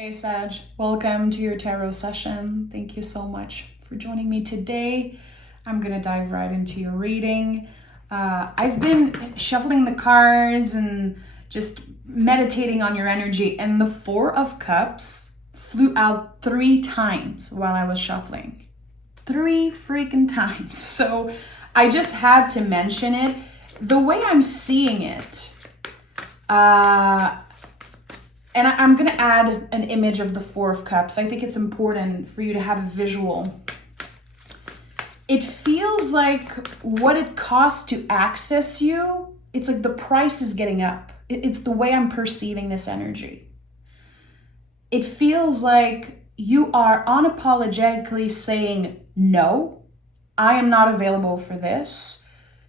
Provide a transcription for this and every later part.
Hey Sag, welcome to your tarot session. Thank you so much for joining me today. I'm gonna dive right into your reading. I've been shuffling the cards and just meditating on your energy, and the Four of Cups flew out 3 times while I was shuffling. 3 freaking times. So I just had to mention it. The way I'm seeing it, and I'm going to add an image of the Four of Cups. I think it's important for you to have a visual. It feels like what it costs to access you, it's like the price is getting up. It's the way I'm perceiving this energy. It feels like you are unapologetically saying, no, I am not available for this,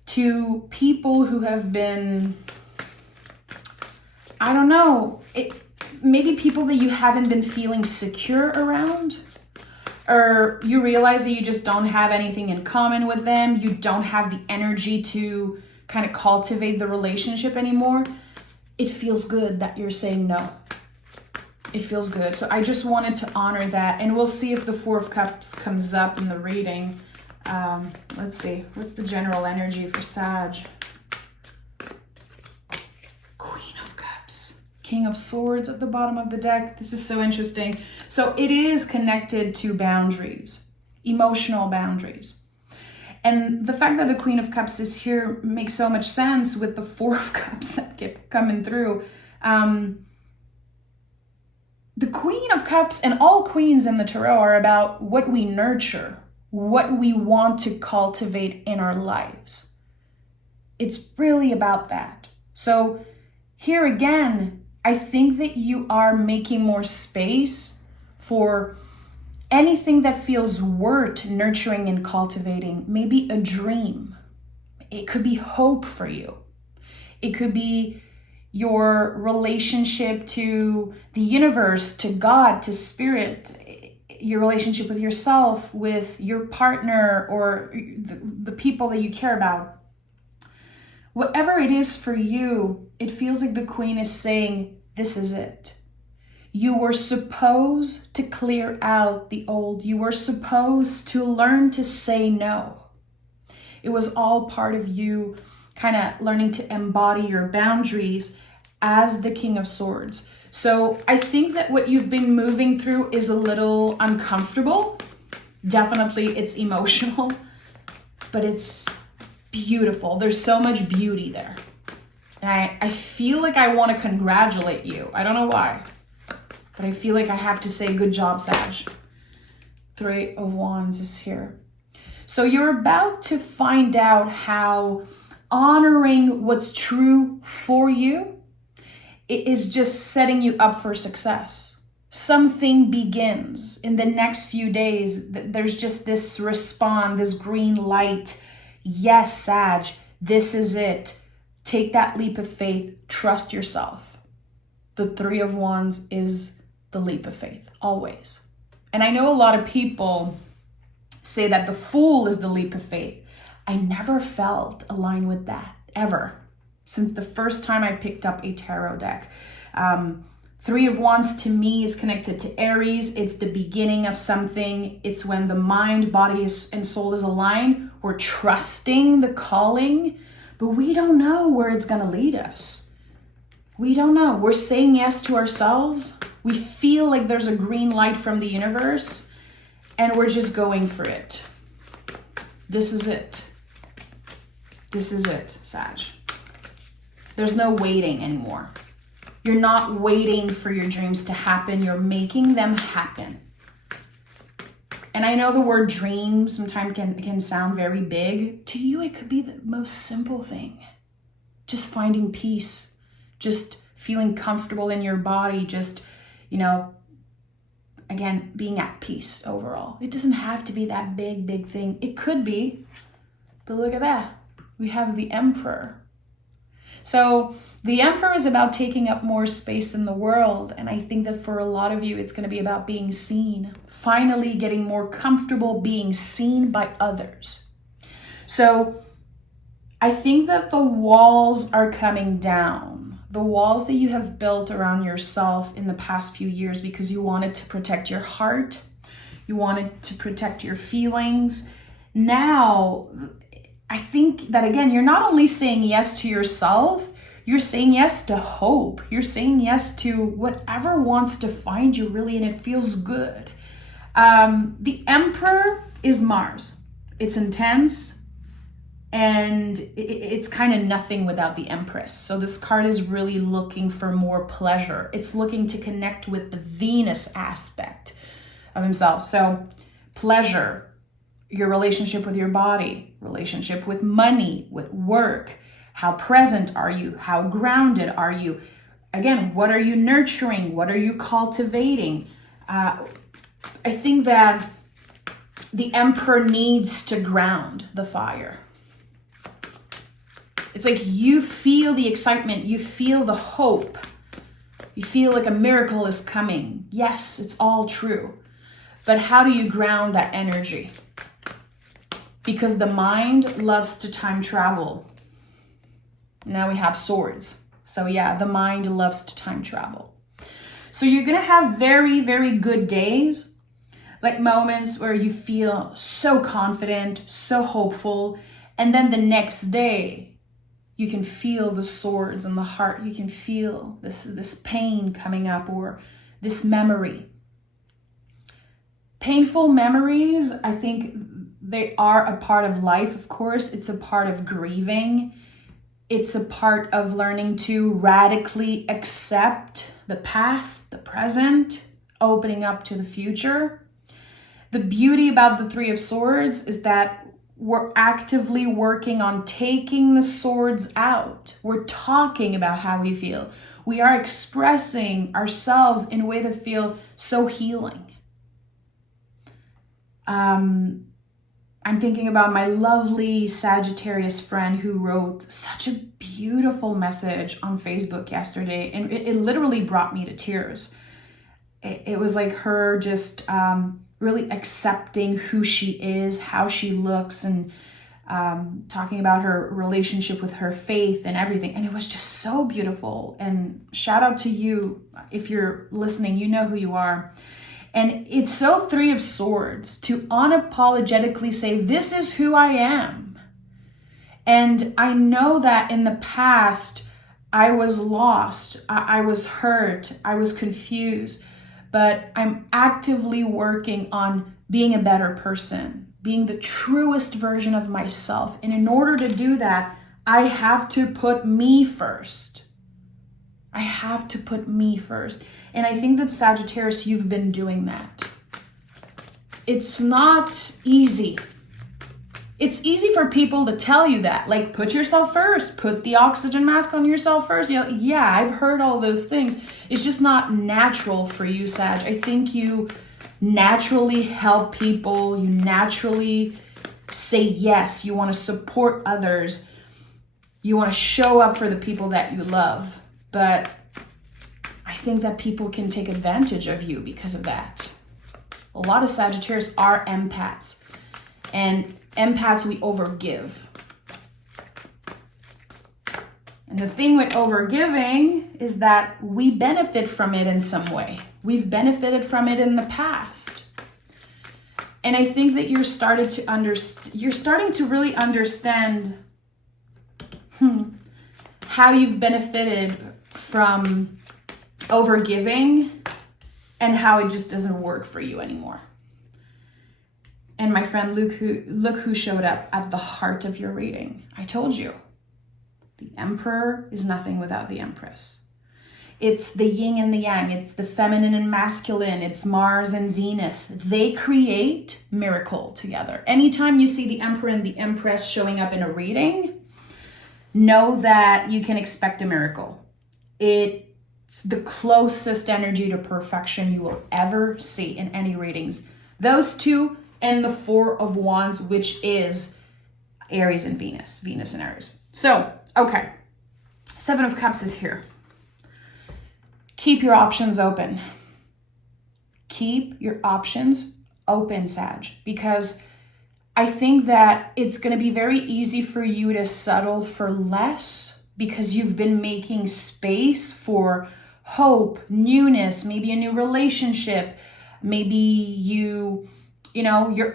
to people who have been, I don't know, maybe people that you haven't been feeling secure around, or you realize that you just don't have anything in common with them. You don't have the energy to kind of cultivate the relationship anymore. It feels good that you're saying no. It feels good. So I just wanted to honor that, and we'll see if the Four of Cups comes up in the reading. Let's see, what's the general energy for Sag? King of Swords at the bottom of the deck. This is so interesting. So it is connected to boundaries, emotional boundaries. And the fact that the Queen of Cups is here makes so much sense with the Four of Cups that keep coming through. The Queen of Cups and all queens in the tarot are about what we nurture, what we want to cultivate in our lives. It's really about that. So here again, I think that you are making more space for anything that feels worth nurturing and cultivating. Maybe a dream. It could be hope for you. It could be your relationship to the universe, to God, to spirit, your relationship with yourself, with your partner, or the people that you care about. Whatever it is for you, it feels like the Queen is saying, this is it. You were supposed to clear out the old. You were supposed to learn to say no. It was all part of you kind of learning to embody your boundaries as the King of Swords. So I think that what you've been moving through is a little uncomfortable. Definitely it's emotional, but it's beautiful. There's so much beauty there. And I feel like I want to congratulate you. I don't know why, but I feel like I have to say good job, Sag. 3 of Wands is here. So you're about to find out how honoring what's true for you is just setting you up for success. Something begins in the next few days. There's just this response, this green light. Yes, Sag, this is it. Take that leap of faith. Trust yourself. The 3 of Wands is the leap of faith, always. And I know a lot of people say that the Fool is the leap of faith. I never felt aligned with that, ever. Since the first time I picked up a tarot deck. 3 of Wands to me is connected to Aries. It's the beginning of something. It's when the mind, body, and soul is aligned. We're trusting the calling, but we don't know where it's going to lead us. We don't know. We're saying yes to ourselves. We feel like there's a green light from the universe, and we're just going for it. This is it. This is it, Sag. There's no waiting anymore. You're not waiting for your dreams to happen. You're making them happen. And I know the word dream sometimes can sound very big. To you, it could be the most simple thing. Just finding peace. Just feeling comfortable in your body. Just, again, being at peace overall. It doesn't have to be that big thing. It could be. But look at that. We have the Emperor. So the Emperor is about taking up more space in the world. And I think that for a lot of you, it's going to be about being seen. Finally getting more comfortable being seen by others. So I think that the walls are coming down. the walls that you have built around yourself in the past few years because you wanted to protect your heart, you wanted to protect your feelings. Now, I think that again, you're not only saying yes to yourself, you're saying yes to hope. You're saying yes to whatever wants to find you really, and it feels good. The Emperor is Mars. It's intense, and it's kind of nothing without the Empress. So this card is really looking for more pleasure. It's looking to connect with the Venus aspect of himself. So pleasure, your relationship with your body, relationship with money, with work. How present are you? How grounded are you? Again, what are you nurturing? What are you cultivating? I think that the Emperor needs to ground the fire. It's like you feel the excitement, you feel the hope, you feel like a miracle is coming. Yes, it's all true. But how do you ground that energy? Because the mind loves to time travel. Now we have swords. So yeah, the mind loves to time travel. So you're going to have very, very good days, like moments where you feel so confident, so hopeful. And then the next day, you can feel the swords in the heart. You can feel this pain coming up or this memory. Painful memories, I think they are a part of life, of course. It's a part of grieving. It's a part of learning to radically accept the past, the present, opening up to the future. The beauty about the Three of Swords is that we're actively working on taking the swords out. We're talking about how we feel. We are expressing ourselves in a way that feels so healing. I'm thinking about my lovely Sagittarius friend who wrote such a beautiful message on Facebook yesterday, and it literally brought me to tears. It was like her just really accepting who she is, how she looks, and talking about her relationship with her faith and everything. And it was just so beautiful. And shout out to you. If you're listening, you know who you are. And it's so Three of Swords to unapologetically say, this is who I am. And I know that in the past, I was lost, I was hurt, I was confused, but I'm actively working on being a better person, being the truest version of myself. And in order to do that, I have to put me first. I have to put me first. And I think that Sagittarius, you've been doing that. It's not easy. It's easy for people to tell you that, like, put yourself first, put the oxygen mask on yourself first. You know, yeah, I've heard all those things. It's just not natural for you, Sag. I think you naturally help people. You naturally say yes. You want to support others. You want to show up for the people that you love. But I think that people can take advantage of you because of that. A lot of Sagittarius are empaths. And empaths, we overgive. And the thing with overgiving is that we benefit from it in some way. We've benefited from it in the past. And I think that you're starting to really understand how you've benefited from overgiving and how it just doesn't work for you anymore. And my friend, look who showed up at the heart of your reading. I told you, the Emperor is nothing without the Empress. It's the yin and the yang. It's the feminine and masculine. It's Mars and Venus. They create miracle together. Anytime you see the Emperor and the Empress showing up in a reading, know that you can expect a miracle. It's the closest energy to perfection you will ever see in any readings. Those two and the Four of Wands, which is Aries and Venus. Venus and Aries. So, okay. Seven of Cups is here. Keep your options open. Keep your options open, Sag, because I think that it's going to be very easy for you to settle for less because you've been making space for hope, newness, maybe a new relationship, maybe you're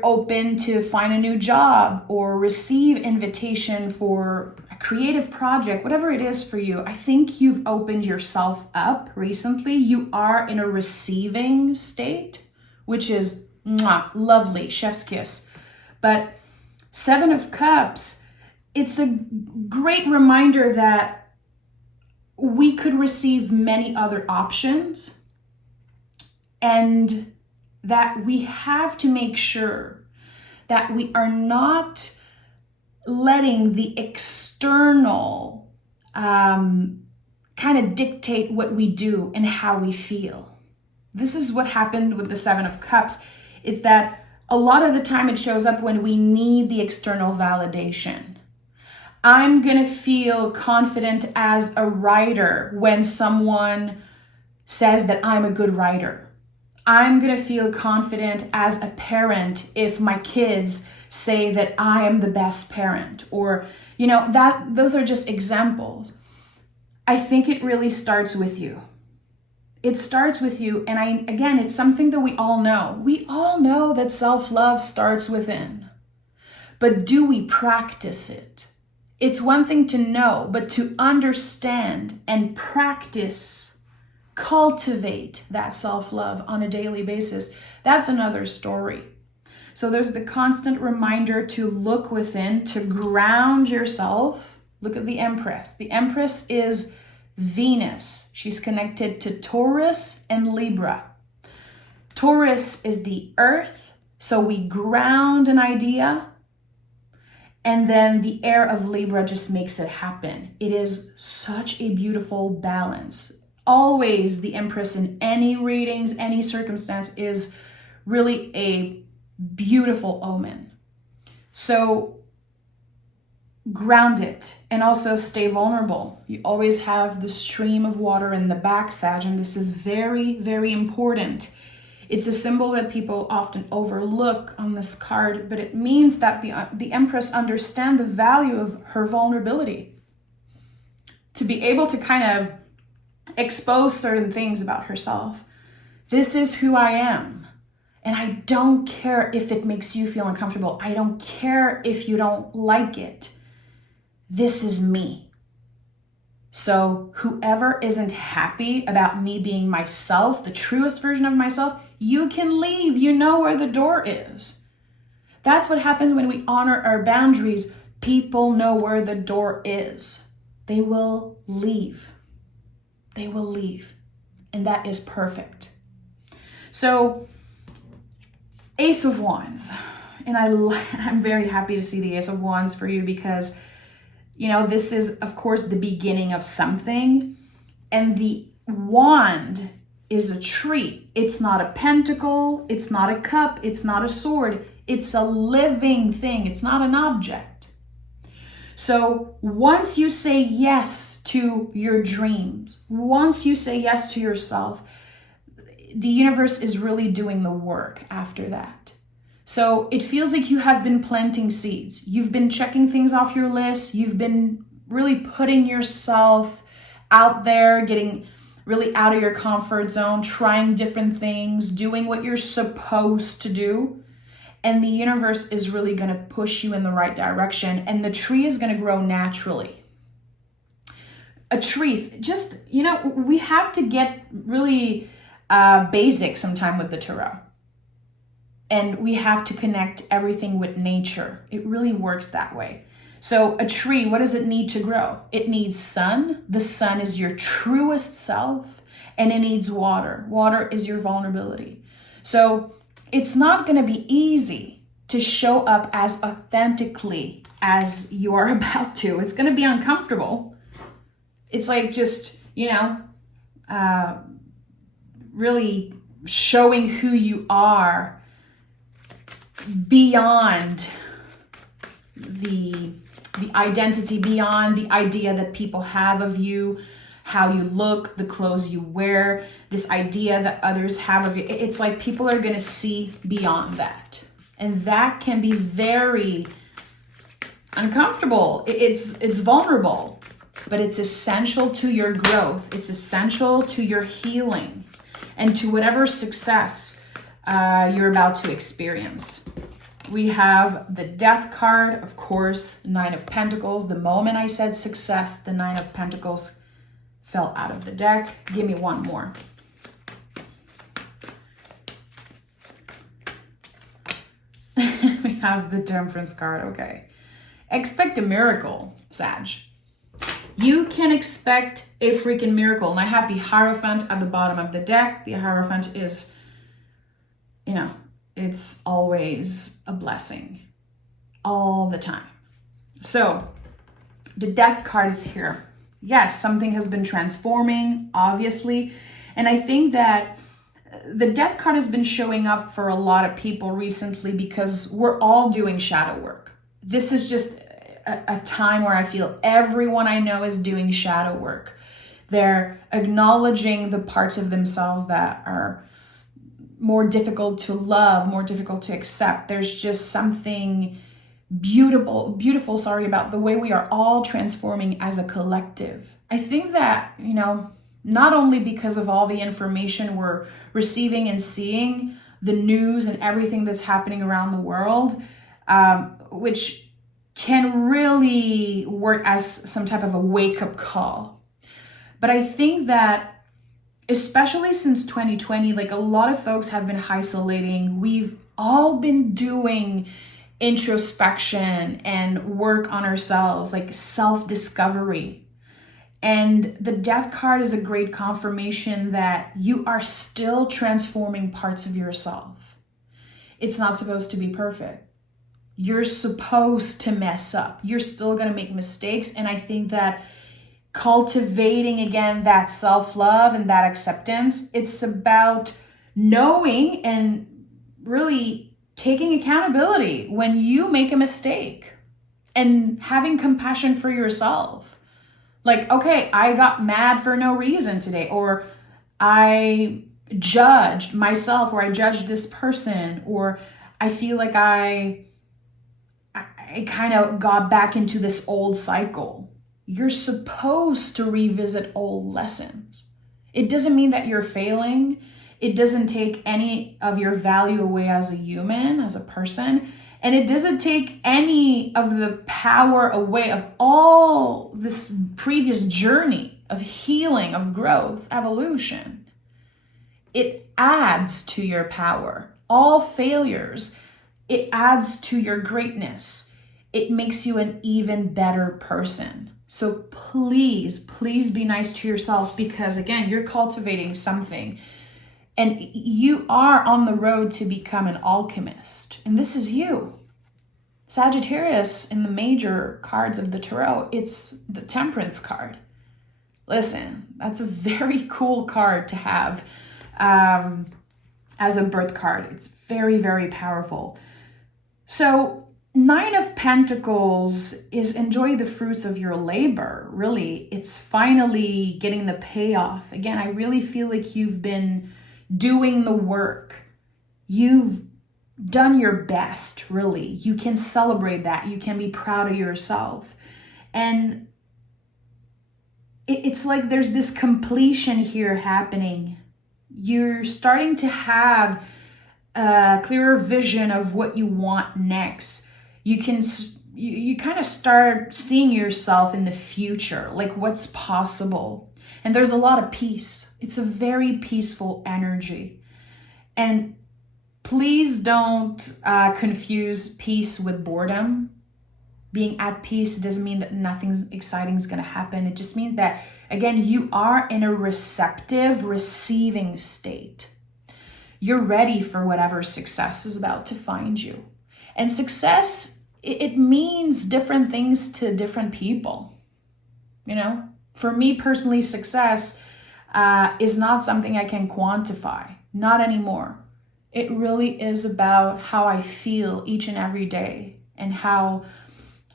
open to find a new job or receive invitation for a creative project, whatever it is for you. I think you've opened yourself up recently. You are in a receiving state, which is lovely, chef's kiss. But Seven of Cups, it's a great reminder that we could receive many other options, and that we have to make sure that we are not letting the external kind of dictate what we do and how we feel. This is what happened with the Seven of Cups. It's that a lot of the time it shows up when we need the external validation. I'm going to feel confident as a writer when someone says that I'm a good writer. I'm going to feel confident as a parent if my kids say that I am the best parent, or, those are just examples. I think it really starts with you. It starts with you. And again, it's something that we all know. We all know that self-love starts within. But do we practice it? It's one thing to know, but to understand and practice, cultivate that self-love on a daily basis, that's another story. So there's the constant reminder to look within, to ground yourself. Look at the Empress. The Empress is Venus. She's connected to Taurus and Libra. Taurus is the earth, so we ground an idea, and then the air of Libra just makes it happen. It is such a beautiful balance. Always the Empress in any readings, any circumstance is really a beautiful omen. So ground it and also stay vulnerable. You always have the stream of water in the back, Sag, and this is very, very important. It's a symbol that people often overlook on this card, but it means that the Empress understands the value of her vulnerability. To be able to kind of expose certain things about herself. This is who I am. And I don't care if it makes you feel uncomfortable. I don't care if you don't like it. This is me. So whoever isn't happy about me being myself, the truest version of myself, you can leave. You know where the door is. That's what happens when we honor our boundaries. People know where the door is. They will leave. They will leave. And that is perfect. So, Ace of Wands. And I'm very happy to see the Ace of Wands for you because, this is, of course, the beginning of something. And the wand is a tree. It's not a pentacle. It's not a cup. It's not a sword. It's a living thing. It's not an object. So once you say yes to your dreams, once you say yes to yourself, the universe is really doing the work after that. So it feels like you have been planting seeds. You've been checking things off your list. You've been really putting yourself out there, getting really out of your comfort zone, trying different things, doing what you're supposed to do. And the universe is really going to push you in the right direction. And the tree is going to grow naturally. A tree, just, we have to get really basic sometime with the tarot. And we have to connect everything with nature. It really works that way. So a tree, what does it need to grow? It needs sun. The sun is your truest self. And it needs water. Water is your vulnerability. So it's not going to be easy to show up as authentically as you are about to. It's going to be uncomfortable. It's like just, really showing who you are beyond the identity, beyond the idea that people have of you, how you look, the clothes you wear, this idea that others have of you. It's like people are going to see beyond that. And that can be very uncomfortable. It's vulnerable. but it's essential to your growth. It's essential to your healing and to whatever success you're about to experience. We have the Death card, of course, Nine of Pentacles. The moment I said success, the Nine of Pentacles fell out of the deck. Give me one more. We have the Temperance card. Okay. Expect a miracle, Sag. You can expect a freaking miracle. And I have the Hierophant at the bottom of the deck. The Hierophant is, it's always a blessing. All the time. So, the Death card is here. Yes, something has been transforming, obviously. And I think that the Death card has been showing up for a lot of people recently because we're all doing shadow work. This is just a time where I feel everyone I know is doing shadow work. They're acknowledging the parts of themselves that are more difficult to love, more difficult to accept. There's just something beautiful, about the way we are all transforming as a collective. I think that, not only because of all the information we're receiving and seeing, the news and everything that's happening around the world, which can really work as some type of a wake-up call. But I think that especially since 2020, like a lot of folks have been isolating. We've all been doing introspection and work on ourselves, like self-discovery. And the Death card is a great confirmation that you are still transforming parts of yourself. It's not supposed to be perfect. You're supposed to mess up. You're still going to make mistakes. And I think that cultivating, again, that self-love and that acceptance, it's about knowing and really taking accountability when you make a mistake and having compassion for yourself. Like, okay, I got mad for no reason today, or I judged myself, or I judged this person, or I feel like I kind of got back into this old cycle. You're supposed to revisit old lessons. It doesn't mean that you're failing. It doesn't take any of your value away as a human, as a person. And it doesn't take any of the power away of all this previous journey of healing, of growth, evolution. It adds to your power. All failures, it adds to your greatness. It makes you an even better person. So please be nice to yourself, because again, you're cultivating something and you are on the road to become an alchemist. And this is you. Sagittarius in the major cards of the tarot, it's the Temperance card. Listen, that's a very cool card to have as a birth card. It's very, very powerful. So Nine of Pentacles is enjoy the fruits of your labor. Really, it's finally getting the payoff. Again, I really feel like you've been doing the work. You've done your best, really. You can celebrate that. You can be proud of yourself. And it's like there's this completion here happening. You're starting to have a clearer vision of what you want next. You kind of start seeing yourself in the future, like what's possible. And there's a lot of peace. It's a very peaceful energy. And please don't confuse peace with boredom. Being at peace doesn't mean that nothing exciting is going to happen. It just means that, again, you are in a receptive, receiving state. You're ready for whatever success is about to find you. And success, it means different things to different people. For me personally, success is not something I can quantify. Not anymore. It really is about how I feel each and every day and how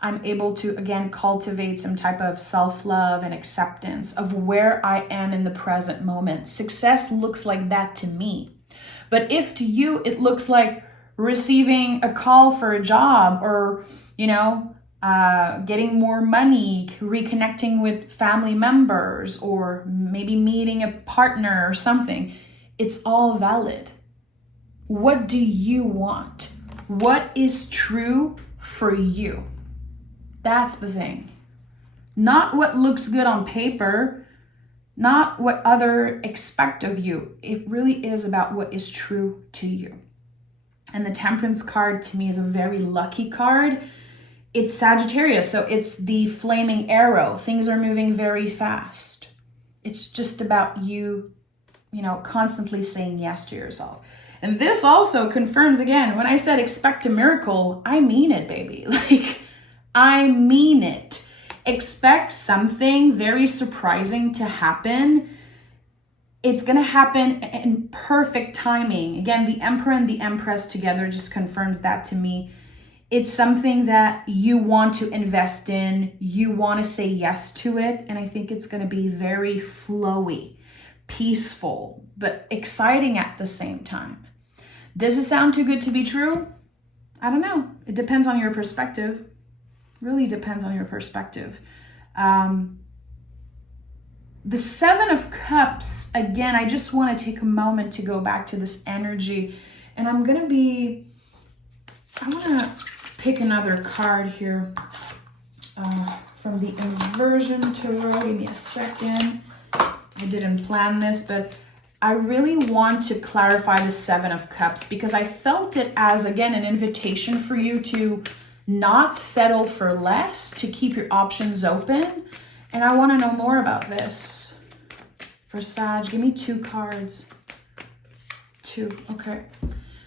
I'm able to, again, cultivate some type of self-love and acceptance of where I am in the present moment. Success looks like that to me. But if to you it looks like receiving a call for a job or, getting more money, reconnecting with family members, or maybe meeting a partner or something. It's all valid. What do you want? What is true for you? That's the thing. Not what looks good on paper, not what others expect of you. It really is about what is true to you. And the Temperance card to me is a very lucky card. It's Sagittarius, so it's the flaming arrow. Things are moving very fast. It's just about you, constantly saying yes to yourself. And this also confirms, again, when I said expect a miracle, I mean it, baby. I mean it. Expect something very surprising to happen. It's going to happen in perfect timing. Again, the Emperor and the Empress together just confirms that to me. It's something that you want to invest in. You want to say yes to it. And I think it's going to be very flowy, peaceful, but exciting at the same time. Does it sound too good to be true? I don't know. It depends on your perspective. Really depends on your perspective. The Seven of Cups, again, I just want to take a moment to go back to this energy. And I want to pick another card here from the Inversion Tarot. Give me a second. I didn't plan this, but I really want to clarify the Seven of Cups because I felt it as, again, an invitation for you to not settle for less, to keep your options open. And I want to know more about this. For Sag, give me 2 cards. 2, okay.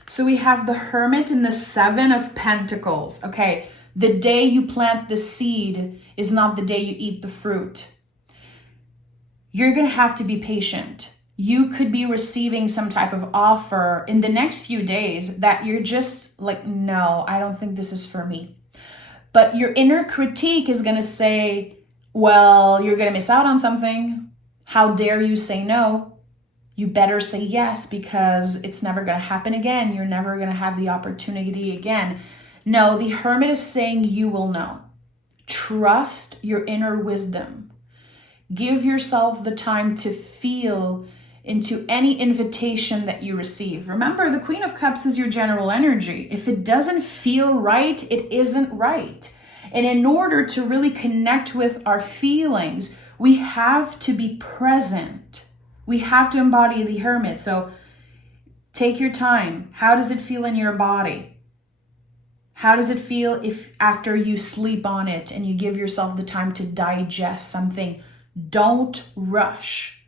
So we have the Hermit and the Seven of Pentacles. Okay, the day you plant the seed is not the day you eat the fruit. You're going to have to be patient. You could be receiving some type of offer in the next few days that you're just like, no, I don't think this is for me. But your inner critique is going to say, well, you're going to miss out on something. How dare you say no? You better say yes because it's never going to happen again. You're never going to have the opportunity again. No, the Hermit is saying you will know. Trust your inner wisdom. Give yourself the time to feel into any invitation that you receive. Remember, the Queen of Cups is your general energy. If it doesn't feel right, it isn't right. And in order to really connect with our feelings, we have to be present. We have to embody the Hermit. So take your time. How does it feel in your body? How does it feel if after you sleep on it and you give yourself the time to digest something? Don't rush.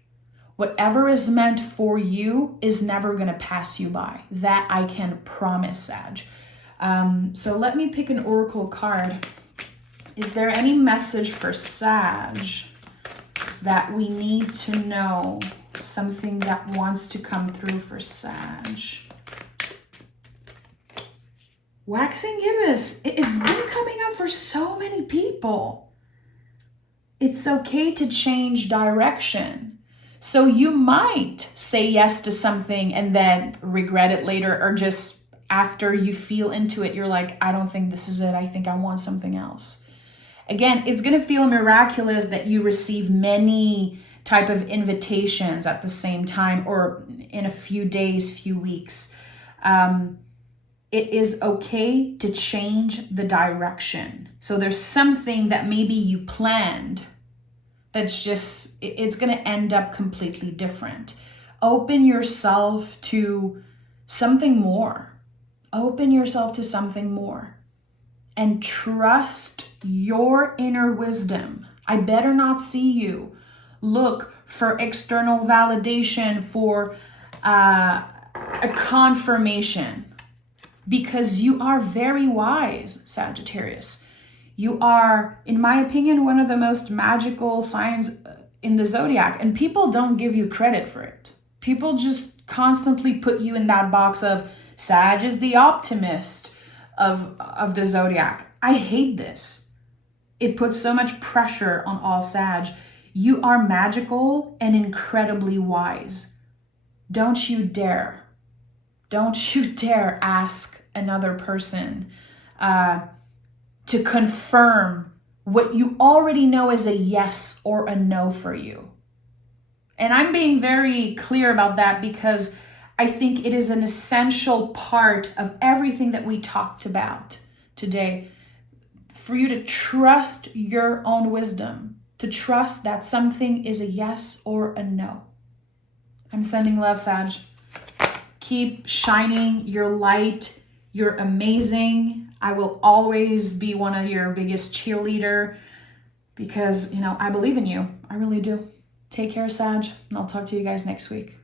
Whatever is meant for you is never going to pass you by. That I can promise, Sag. So let me pick an oracle card. Is there any message for Sag that we need to know? Something that wants to come through for Sag. Waxing gibbous. It's been coming up for so many people. It's okay to change direction. So you might say yes to something and then regret it later, or just after you feel into it, you're like, I don't think this is it. I think I want something else. Again, it's going to feel miraculous that you receive many type of invitations at the same time or in a few days, few weeks. It is okay to change the direction. So there's something that maybe you planned that's just, it's going to end up completely different. Open yourself to something more. Open yourself to something more. And trust your inner wisdom. I better not see you look for external validation, for a confirmation. Because you are very wise, Sagittarius. You are, in my opinion, one of the most magical signs in the zodiac, and people don't give you credit for it. People just constantly put you in that box of Sag is the optimist of the zodiac. I hate this. It puts so much pressure on all Sag. You are magical and incredibly wise. Don't you dare ask another person to confirm what you already know is a yes or a no for you. And I'm being very clear about that because I think it is an essential part of everything that we talked about today, for you to trust your own wisdom, to trust that something is a yes or a no. I'm sending love, Sag. Keep shining your light. You're amazing. I will always be one of your biggest cheerleader because, I believe in you. I really do. Take care, Sag, and I'll talk to you guys next week.